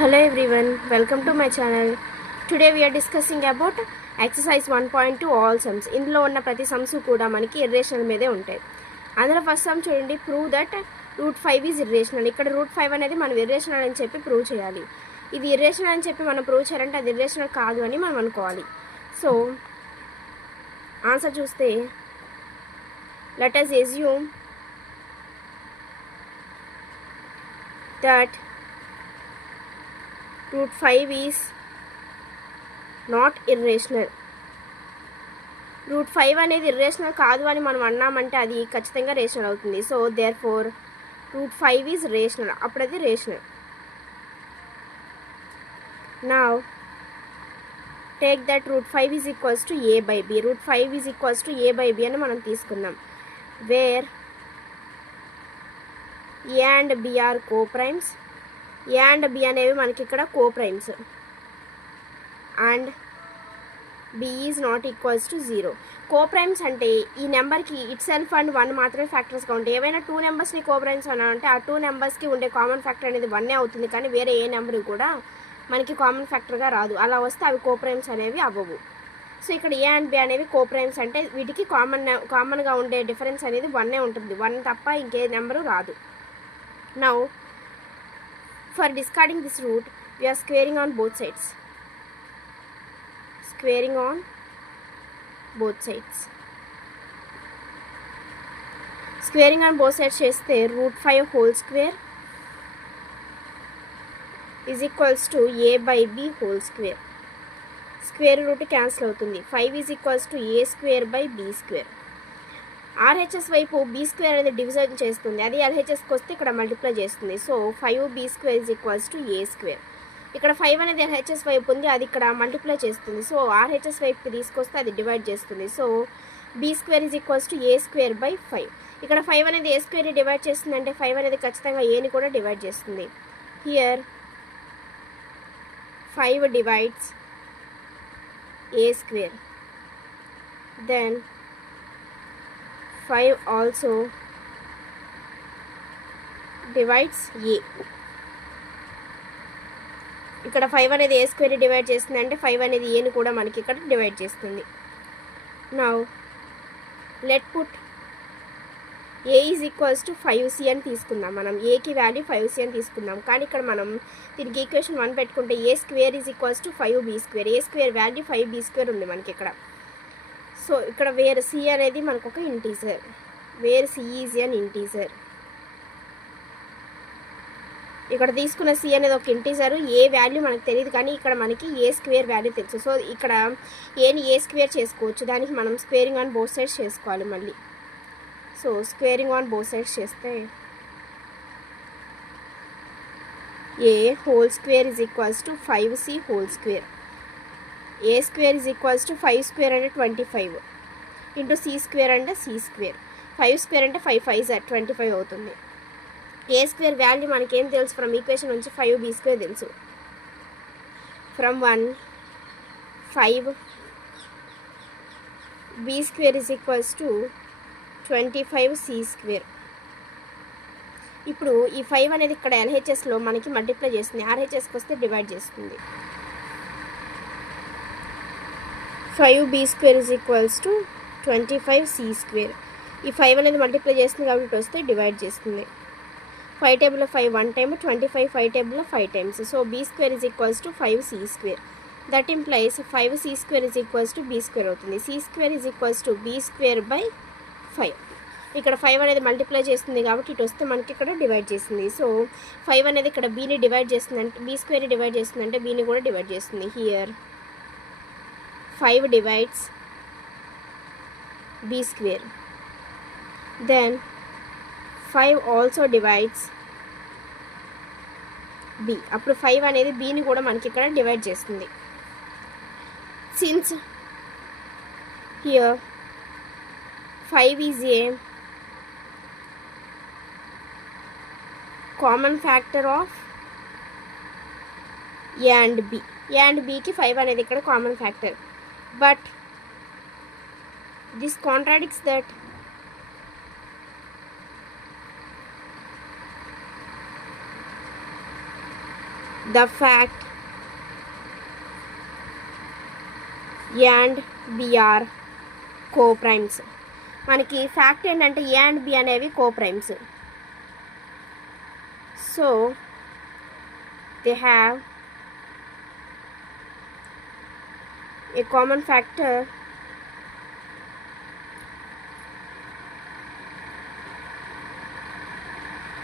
Hello everyone, welcome to my channel. Today we are discussing about exercise 1.2 all sums. ఇందులో ఉన్న ప్రతి సమ్స్ కూడా మనకి ఇర్రేషనల్ మీదే ఉంటాయి. అందులో ఫస్ట్ సమ్ చూడండి, ప్రూవ్ దట్ √5 ఈజ్ ఇర్రేషనల్. ఇక్కడ √5 అనేది మనం ఇర్రేషనల్ అని చెప్పి ప్రూవ్ చేయాలి. ఇది ఇర్రేషనల్ అని చెప్పి మనం ప్రూవ్ చేయాలంటే అది ఇర్రేషనల్ కాదు అని మనం అనుకోవాలి. సో ఆన్సర్ చూస్తే let us assume that √5 is not irrational. √5 అనేది ఇర్రేషనల్ కాదు అని మనం అన్నామంటే అది ఖచ్చితంగా రేషనల్ అవుతుంది. So therefore √5 is rational, అప్పుడు అది rational. Now take that √5 is equals to a/b. √5 is equals to a/b అని మనం తీసుకుందాం. Where a and b are coprimes. a and b అనేవి మనకి ఇక్కడ coprimes and b is not equals to 0. Coprimes అంటే ఈ నెంబర్కి ఇట్ సెల్ఫ్ అండ్ 1 మాత్రమే ఫ్యాక్టర్స్గా ఉంటాయి. ఏవైనా 2 నెంబర్స్ని కోప్రైమ్స్ అని అంటే ఆ 2 నెంబర్స్కి ఉండే కామన్ ఫ్యాక్టర్ అనేది 1 అవుతుంది, కానీ వేరే ఏ నెంబర్ కూడా మనకి కామన్ ఫ్యాక్టర్గా రాదు. అలా వస్తే అవి కోప్రైమ్స్ అనేవి అవ్వవు. సో ఇక్కడ a అండ్ b అనేవి కోప్రైమ్స్ అంటే వీటికి కామన్గా ఉండే డిఫరెన్స్ అనేది 1 ఉంటుంది. 1 తప్ప ఇంకే నెంబరు రాదు. Now for discarding this root, we are squaring on both sides. Squaring on both sides. Squaring on both sides చేస్తే √5 whole square is equals to a/b whole square. Square root cancel అవుతుంది. 5 is equals to a square by b square. RHS వైపు b square అనేది డివిజన్ చేస్తుంది, అది LHSకి వస్తే ఇక్కడ మల్టిప్లై చేస్తుంది. So 5b square is equals to a square. ఇక్కడ 5 అనేది LHS వైపు ఉంది, అది ఇక్కడ మల్టిప్లై చేస్తుంది. సో RHS వైపుకి తీసుకొస్తే అది డివైడ్ చేస్తుంది. So b square is equals to a square by 5. ఇక్కడ 5 అనేది a స్క్వేర్ని డివైడ్ చేస్తుంది అంటే 5 అనేది ఖచ్చితంగా aని కూడా డివైడ్ చేస్తుంది. Here 5 divides a square, then 5 also divides a. ఇక్కడ 5 అనేది a స్క్వేర్ డివైడ్ చేస్తుంది అంటే 5 అనేది aని కూడా మనకి ఇక్కడ డివైడ్ చేస్తుంది. Now let put a is equals to 5c అని తీసుకుందాం. మనం aకి వాల్యూ 5c అని తీసుకుందాం, కానీ ఇక్కడ మనం దీనికి ఈక్వేషన్ 1 పెట్టుకుంటే a square is equals to 5b square. a square value 5b square ఉంది మనకి ఇక్కడ. సో ఇక్కడ వేర్ c అనేది మనకు ఒక integer, where c is an integer. ఇక్కడ తీసుకున్న c అనేది ఒక ఇంటీజర్, ఏ వాల్యూ మనకు తెలియదు, కానీ ఇక్కడ మనకి ఏ స్క్వేర్ వాల్యూ తెలుసు. సో ఇక్కడ ఏని ఏ స్క్వేర్ చేసుకోవచ్చు, దానికి మనం స్క్వేరింగ్ ఆన్ బోత్ సైడ్స్ చేసుకోవాలి మళ్ళీ. So squaring on both sides చేస్తే a whole square is equals to 5c whole square. a square is equals to 5 స్క్వేర్ అంటే 25 ఇంటూ c స్క్వేర్ అంటే c స్క్వేర్. 5 స్క్వేర్ అంటే 5 5 25 అవుతుంది. a స్క్వేర్ వాల్యూ మనకేం తెలుసు, from equation నుంచి 5b స్క్వేర్ తెలుసు. ఫ్రమ్ 1 5 b square is equals to 25c square. ఇప్పుడు ఈ 5 అనేది ఇక్కడ LHSలో మనకి మల్టిప్లై చేస్తుంది, RHSకి వస్తే డివైడ్ చేస్తుంది. 5b square is equals to 25c square. ఈ 5 అనేది మల్టిప్లై చేస్తుంది కాబట్టి ఇటు వస్తే డివైడ్ చేస్తుంది. 5 టేబుల్లో 5 1 టైమ్, 25 5 టేబుల్లో 5 times. So b square is equals to 5c square. That implies 5c square is equals to b square అవుతుంది. c square is equals to b square by 5. ఇక్కడ 5 అనేది మల్టిప్లై చేస్తుంది కాబట్టి ఇటు వస్తే మనకి ఇక్కడ డివైడ్ చేస్తుంది. సో 5 అనేది ఇక్కడ bని డివైడ్ చేస్తుంది అంటే b స్క్వేర్ని డివైడ్ చేస్తుంది అంటే bని కూడా డివైడ్ చేస్తుంది. Here 5 divides b square, then 5 also divides b. అప్పుడు 5 అనేది bని కూడా మనకి ఇక్కడ డివైడ్ చేస్తుంది. Since here 5 is a common factor of a and b. a and bకి 5 అనేది ఇక్కడ common factor. But this contradicts that the fact A and B are co-primes. మనకి ఫ్యాక్ట్ ఏంటంటే A and B అనేవి co-primes. So they have a common factor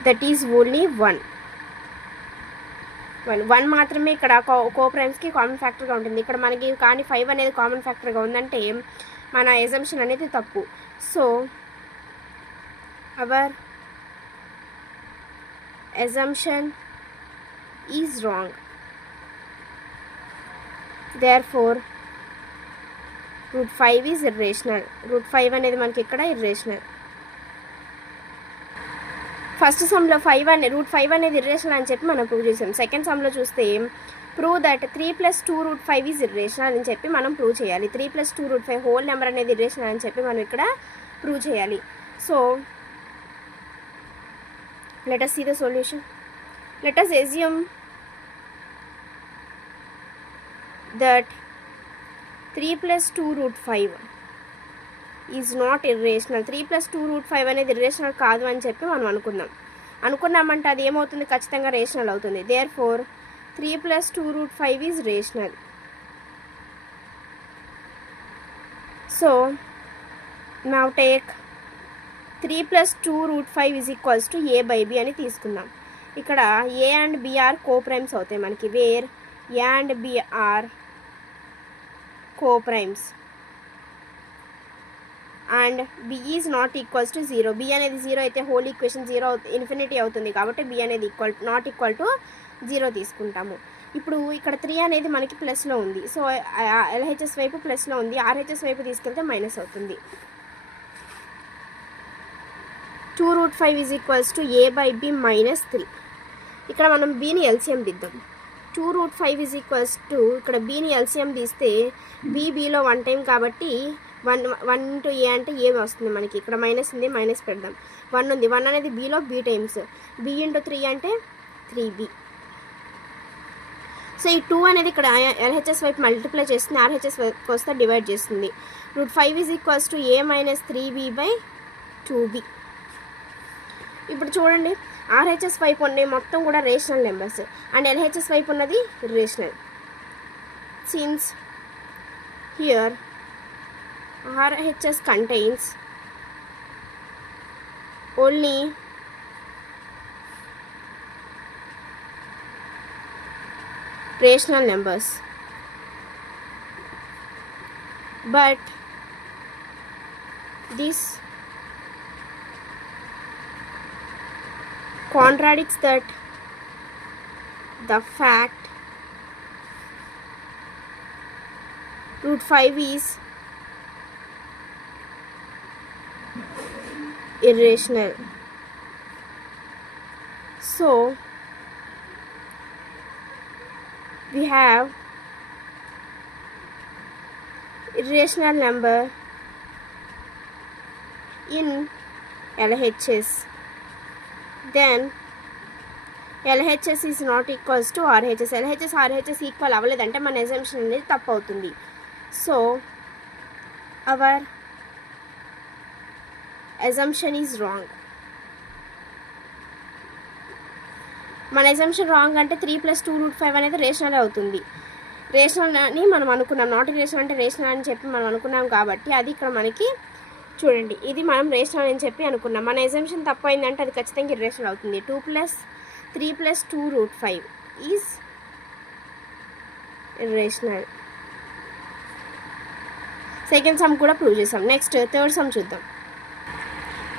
that is only 1. వన్ మాత్రమే ఇక్కడ కోప్రైమ్స్కి కామన్ ఫ్యాక్టర్గా ఉంటుంది. ఇక్కడ మనకి కానీ 5 అనేది కామన్ ఫ్యాక్టర్గా ఉందంటే మన ఎజంప్షన్ అనేది తప్పు. So our assumption is wrong. Therefore √5 is irrational. √5 అనేది మనకి ఇక్కడ ఇర్రేషనల్. ఫస్ట్ సమ్లో √5 అనేది ఇర్రేషనల్ అని చెప్పి మనం ప్రూవ్ చేసాం. సెకండ్ సమ్లో చూస్తే ప్రూవ్ దట్ 3 + 2 √5 ఈజ్ ఇర్రేషనల్ అని చెప్పి మనం ప్రూవ్ చేయాలి. 3 + 2 √5 హోల్ నెంబర్ అనేది ఇర్రేషనల్ అని చెప్పి మనం ఇక్కడ ప్రూవ్ చేయాలి. So let us see the solution. Let us assume that 3 + 2 √5 is not irrational. 3 + 2 √5 అనేది ఇర్రేషనల్ కాదు అని చెప్పి మనం అనుకున్నామంటే అది ఏమవుతుంది, ఖచ్చితంగా రేషనల్ అవుతుంది. Therefore 3 + 2 √5 is rational. So now take 3 + 2 √5 is equals to A/B అని తీసుకుందాం. ఇక్కడ A and B are coprimes అవుతాయి మనకి. Where A and B are coprimes and B is not equals to 0. B అనేది 0 అయితే హోల్ ఈక్వేషన్ 0 ఇన్ఫినిటీ అవుతుంది. కాబట్టి B అనేది నాట్ ఈక్వల్ టు 0 తీసుకుంటాము. ఇప్పుడు ఇక్కడ 3 అనేది మనకి ప్లస్లో ఉంది. సో LHS వైపు ప్లస్లో ఉంది, RHS వైపు తీసుకెళ్తే మైనస్ అవుతుంది. 2 √5 ఈజ్ ఈక్వల్స్ టు A/B -3. ఇక్కడ మనం Bని LCM తీద్దాం. 2 √5 ఈజ్ ఈక్వల్స్ టు ఇక్కడ Bని LCM తీస్తే Bలో 1 టైం కాబట్టి 1 × A అంటే A వస్తుంది మనకి. ఇక్కడ మైనస్ ఉంది, మైనస్ పెడదాం. 1 ఉంది, 1 అనేది Bలో B టైమ్స్. B × 3 అంటే 3B. సో ఈ 2 అనేది ఇక్కడ LHS వైపు మల్టిప్లై చేస్తుంది, RHS వైపు వస్తే డివైడ్ చేస్తుంది. √5 ఈజ్ ఈక్వల్స్ టు A - 3B/2B. ఇప్పుడు చూడండి, RHS వైపు ఉన్నాయి మొత్తం కూడా రేషనల్ నెంబర్స్ అండ్ LHS వైపు ఉన్నది irrational. Since here RHS contains only rational numbers, but this contradicts that the fact √5 is irrational. So we have irrational number in LHS. Then LHS is not equals to RHS. RHS equal అవ్వలేదంటే మన assumption అనేది తప్పు అవుతుంది. So our assumption is wrong. మన assumption wrong అంటే 3 + 2 √5 అనేది రేషనల్ అవుతుంది. రేషనల్ అని మనం అనుకున్నాం, నాట్ రేషనల్ అంటే రేషనల్ అని చెప్పి మనం అనుకున్నాం. కాబట్టి అది ఇక్కడ మనకి చూడండి, ఇది మనం రేషనల్ అని చెప్పి అనుకున్నాం. మన assumption తప్పు అయిందంటే అది ఖచ్చితంగా ఇర్రేషనల్ అవుతుంది. 3 + 2 √5 ఈజ్ ఇర్రేషనల్. సెకండ్ సమ్ కూడా ప్రూవ్ చేసాం. నెక్స్ట్ థర్డ్ సమ్ చూద్దాం.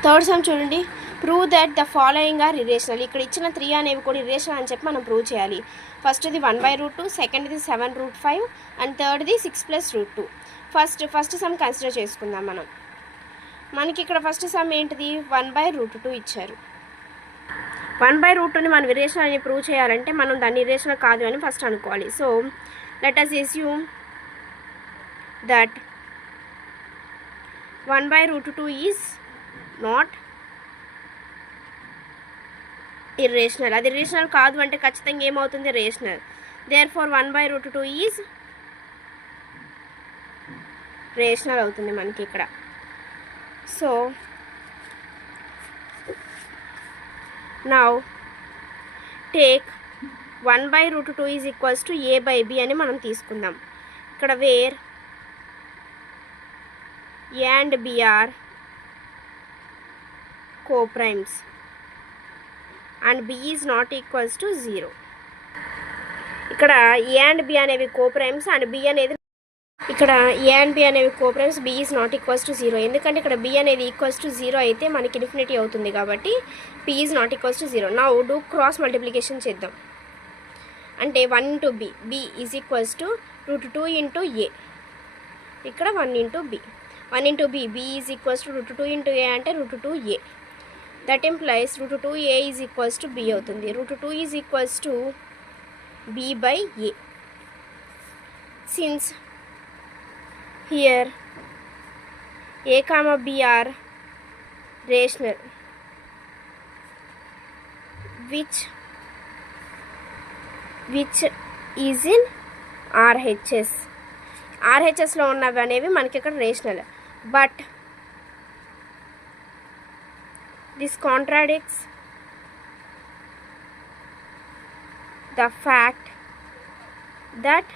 థర్డ్ సమ్ చూడండి, prove that the following are irrational. ఇక్కడ ఇచ్చిన 3 అనేవి కూడా ఇర్రేషనల్ అని చెప్పి మనం ప్రూవ్ చేయాలి. ఫస్ట్ది 1/√2, సెకండ్ది 7 √5 అండ్ థర్డ్ది 6 + √2. ఫస్ట్ సమ్ కన్సిడర్ చేసుకుందాం మనం. మనకి ఇక్కడ ఫస్ట్ సమ్ ఏంటిది, 1/√2 ఇచ్చారు. 1/√2ని మనం ఇర్రేషనల్ అని ప్రూవ్ చేయాలంటే మనం దాన్ని ఇర్రేషనల్ కాదు అని ఫస్ట్ అనుకోవాలి. So let us assume that 1/√2 is not irrational. అది ఇర్రేషనల్ కాదు అంటే ఖచ్చితంగా ఏమవుతుంది, రేషనల్. దేర్ఫోర్ 1/√2 ఈజ్ రేషనల్ అవుతుంది మనకి ఇక్కడ. So now take 1/√2 is equals to a/b అని మనం తీసుకుందాం. ఇక్కడ where a and b are co-primes and b is not equals to 0. ఇక్కడ a and b అనేవి co-primes and b అనేది ఇక్కడ a and b అనేవి co-primes, b is not equals to 0. ఎందుకంటే ఇక్కడ b అనేది ఈక్వల్స్ టు 0 అయితే మనకి ఇన్ఫినిటీ అవుతుంది కాబట్టి b is not equals to 0. Now do cross multiplication చేద్దాం. అంటే 1 into b, b is equals to √2 into a. ఇక్కడ 1 into b, 1 into b, b is equals to √2 into a అంటే √2a. That implies √2a is equals to b అవుతుంది. √2 is equals to b by a. Since here a comma b are rational, which is in RHS. RHSలో ఉన్నవి అనేవి మనకి ఇక్కడ rational. But this contradicts the fact that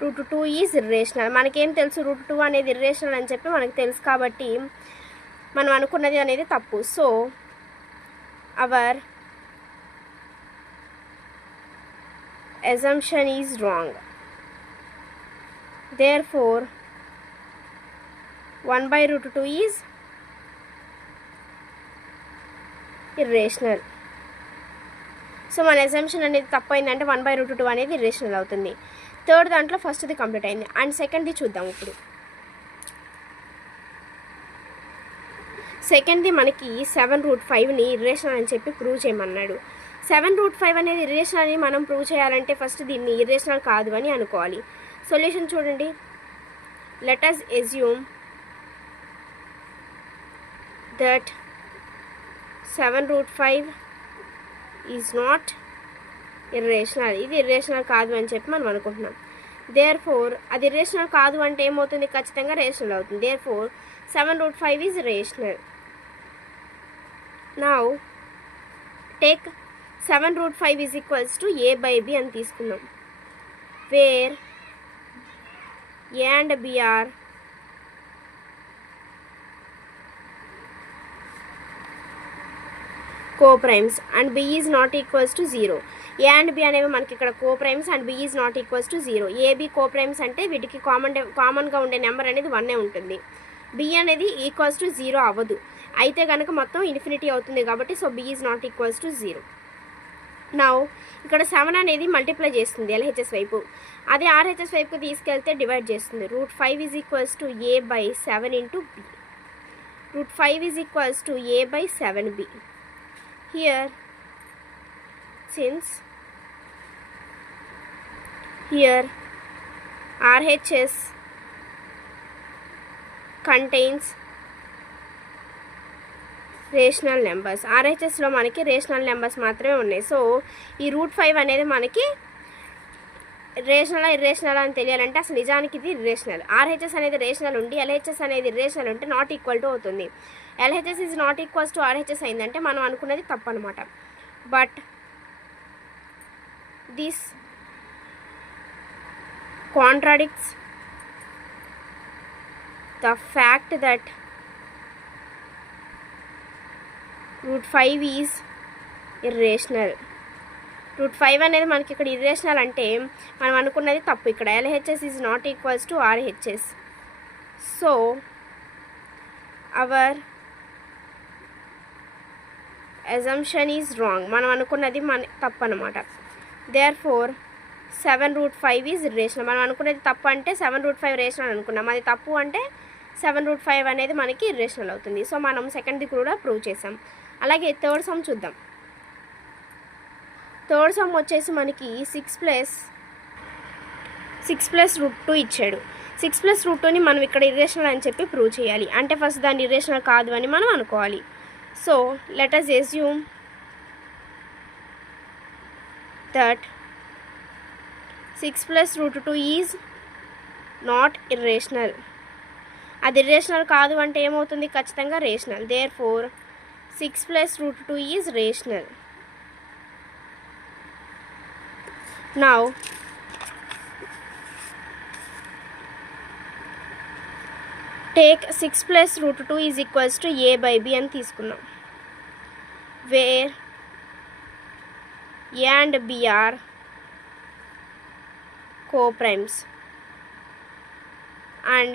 √2 is irrational. మనకేం తెలుసు, √2 అనేది ఇర్రేషనల్ అని చెప్పి మనకు తెలుసు కాబట్టి మనం అనుకున్నది అనేది తప్పు. So our assumption is wrong. Therefore 1/√2 is irrational. So మన అసంప్షన్ అనేది తప్పైందంటే 1/√2 అనేది ఇర్రేషనల్ అవుతుంది. థర్డ్ దాంట్లో ఫస్ట్ది కంప్లీట్ అయింది అండ్ సెకండ్ది చూద్దాం. ఇప్పుడు సెకండ్ది మనకి 7√5ని ఇర్రేషనల్ అని చెప్పి ప్రూవ్ చేయమన్నాడు. 7√5 అనేది ఇర్రేషనల్ అని మనం ప్రూవ్ చేయాలంటే ఫస్ట్ దీన్ని ఇర్రేషనల్ కాదు అని అనుకోవాలి. సొల్యూషన్ చూడండి. Let us assume that 7√5 is not irrational. ఇది ఇర్రేషనల్ కాదు అని చెప్పి మనం అనుకుంటున్నాం. దేర్ఫోర్ అది ఇర్రేషనల్ కాదు అంటే ఏమవుతుంది, ఖచ్చితంగా రేషనల్ అవుతుంది. Therefore 7√5 is rational. Now take 7√5 is equals to a/b అని తీసుకుందాం. Where a and b are co-primes and b is not equals to 0. a and b అనేవి మనకి ఇక్కడ co-primes and b is not equals to 0. ab co-primes అంటే వీటికి కామన్గా ఉండే నెంబర్ అనేది 1 ఉంటుంది. b అనేది ఈక్వల్స్ టు 0 అవ్వదు. అయితే కనుక మొత్తం ఇన్ఫినిటీ అవుతుంది కాబట్టి so b is not equals to 0. నౌ ఇక్కడ 7 అనేది మల్టిప్లై చేస్తుంది LHS వైపు, అదే RHS వైపుకి తీసుకెళ్తే డివైడ్ చేస్తుంది. √5 is equals to a/7 into b. √5 is equals to a/7b. Here, since here RHS contains rational numbers, RHSలో మనకి రేషనల్ నెంబర్స్ మాత్రమే ఉన్నాయి. సో ఈ √5 అనేది మనకి రేషనల్ ఇర్రేషనల్ అని తెలియాలంటే అసలు నిజానికి ఇది ఇర్రేషనల్. RHS అనేది రేషనల్ ఉండి LHS అనేది ఇర్రేషనల్ ఉంటే నాట్ ఈక్వల్ టు అవుతుంది. LHS is not equals to RHS అయిందంటే మనం అనుకున్నది తప్పు అనమాట. బట్ దిస్ కాంట్రాడిక్ట్స్ the fact that √5 is irrational. √5 అనేది మనకి ఇక్కడ ఇర్రేషనల్ అంటే మనం అనుకున్నది తప్పు. ఇక్కడ LHS is not equals to RHS. So our assumption is wrong. మనం అనుకున్నది తప్పు అనమాట. దేర్ఫోర్ 7√5 ఈజ్ ఇర్రేషనల్. మనం అనుకున్నది తప్పు అంటే 7√5 రేషనల్ అనుకున్నాం, అది తప్పు అంటే 7√5 అనేది మనకి ఇర్రేషనల్ అవుతుంది. సో మనం సెకండ్ది కూడా ప్రూవ్ చేసాం. అలాగే థర్డ్ సమ్ చూద్దాం. థర్డ్ సమ్ వచ్చేసి మనకి 6 + √2 ఇచ్చాడు. 6 + √2ని మనం ఇక్కడ ఇర్రేషనల్ అని చెప్పి ప్రూవ్ చేయాలి. అంటే ఫస్ట్ దాన్ని ఇర్రేషనల్ కాదు అని మనం అనుకోవాలి. So let us assume that 6 plus root 2 is not irrational. అది ఇర్రేషనల్ కాదు అంటే ఏమవుతుంది, ఖచ్చితంగా rational. therefore 6 plus root 2 is rational. now take 6 plus root 2 is equals to a by b అని తీసుకున్నాం, where a and b are co-primes and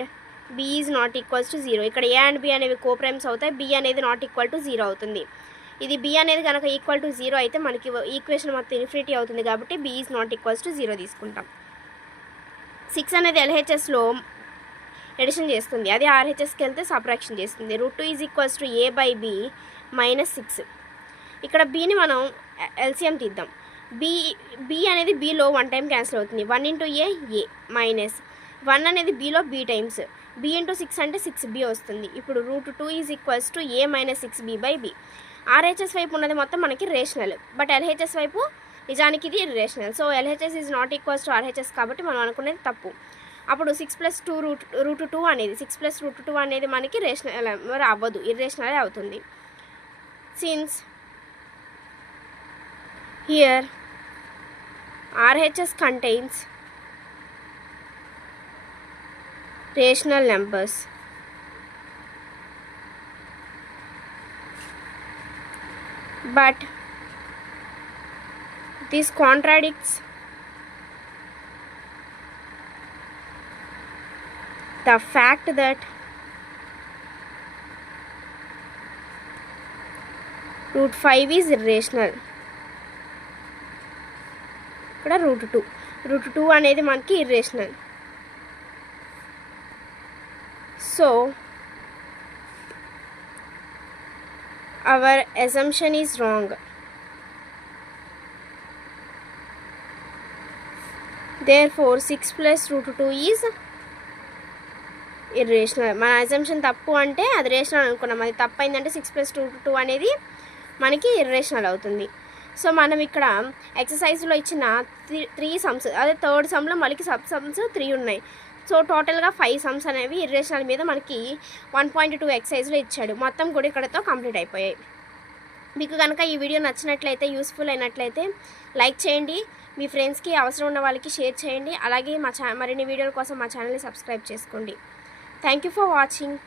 b is not equals to 0. ఇక్కడ a and b అనేవి co-primes అవుతాయి, b అనేది not equal to 0 అవుతుంది. ఇది b అనేది కనుక ఈక్వల్ టు 0 అయితే మనకి ఈక్వేషన్ మొత్తం ఇన్ఫినిటీ అవుతుంది కాబట్టి b is not equals to 0 తీసుకుంటాం. 6 అనేది LHSలో ఎడిషన్ చేస్తుంది, అది RHSకి వెళ్తే సబ్ట్రాక్షన్ చేస్తుంది. √2 is equals to a by b minus 6. ఇక్కడ bని మనం LCM తీద్దాం. b అనేది bలో 1 టైం క్యాన్సిల్ అవుతుంది, 1 ఇంటూ a మైనస్ 1 అనేది bలో b టైమ్స్, b ఇంటూ 6 అంటే 6b వస్తుంది. ఇప్పుడు √2 is equals to a minus 6b by b. RHS వైపు ఉన్నది మొత్తం మనకి రేషనల్, బట్ LHS వైపు నిజానికి ఇది irrational. So LHS is not equals to RHS కాబట్టి మనం అనుకునేది తప్పు. అప్పుడు 6 plus 2 √2 అనేది 6 plus √2 అనేది మనకి రేషనల్ అవ్వదు, ఇర్రేషనల్ అవుతుంది. Since here RHS contains rational numbers, but this contradicts the fact that √5 is irrational. ఇక్కడ √2 అనేది మనకి irrational. So our assumption is wrong. therefore 6 plus √2 is irrational. మన అజంప్షన్ తప్పు అంటే అది రేషనల్ అనుకున్నాం, అది తప్పు అయిందంటే 6 plus √2 అనేది మనకి ఇర్రేషనల్ అవుతుంది. సో మనం ఇక్కడ ఎక్సర్సైజ్లో ఇచ్చిన 3 సమ్స్, అదే థర్డ్ సమ్లో మనకి సబ్ సమ్స్ 3 ఉన్నాయి. సో టోటల్గా 5 సమ్స్ అనేవి ఇర్రేషనల్ మీద మనకి 1.2 ఎక్సర్సైజ్లో ఇచ్చాడు. మొత్తం కూడా ఇక్కడతో కంప్లీట్ అయిపోయాయి. మీకు కనుక ఈ వీడియో నచ్చినట్లయితే, యూస్ఫుల్ అయినట్లయితే లైక్ చేయండి, మీ ఫ్రెండ్స్కి అవసరం ఉన్న వాళ్ళకి షేర్ చేయండి. అలాగే మరిన్ని వీడియోల కోసం మా ఛానల్ని సబ్స్క్రైబ్ చేసుకోండి. Thank you for watching.